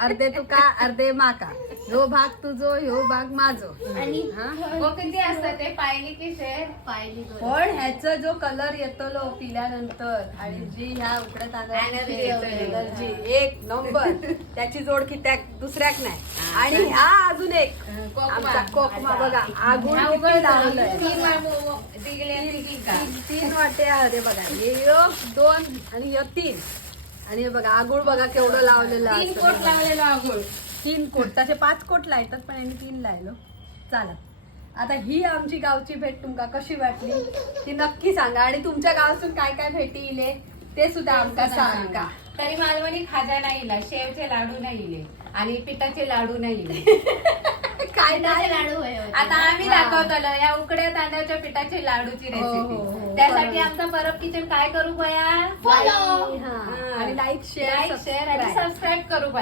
अर्धे तुका अर्धे माका, ह्यो भाग तुझो ह्यो भाग माझो. आणि किती असतात ते पायली की शेर पाहिली पण ह्याचा जो कलर येतलो पिल्यानंतर आणि जी ह्या उकड्या तांदळाची एनर्जी एक नंबर, त्याची जोड की त्या दुसऱ्याक नाही. आणि ह्या अजून एक आमचा कोकमा बघा, आगुळ किती लावलंय. तीन वाटे आहे बघा, हे दोन आणि हे तीन. आणि हे बघा आगुळ बघा केवढं लावलेलं आहे. 3 कोट लावलेलो आगुळ. 3 कोट, त्याचे 5 कोट लायतात पण यांनी 3 लायलो. चाला, आता ही आमची गावची भेट तुमका कशी वाटली ती नक्की सांगा. आणि तुमच्या गावातून काय काय भेटी इले ते सुद्धा आमका सांगा. तरी मालवणी खाजा नाही इला, शेवचे लाडू नाही इले आणि पिठाचे लाडू नाही इले. काय नाही लाडू आहे. आता आम्ही दाखवतो या उकड्या तांदळाच्या पिठाचे लाडूची रेसिपी. त्यासाठी आमचा परब किचन काय करू बया, फॉलो आणि लाईक शेअर लाईक शेअर आणि सबस्क्राईब करू बया.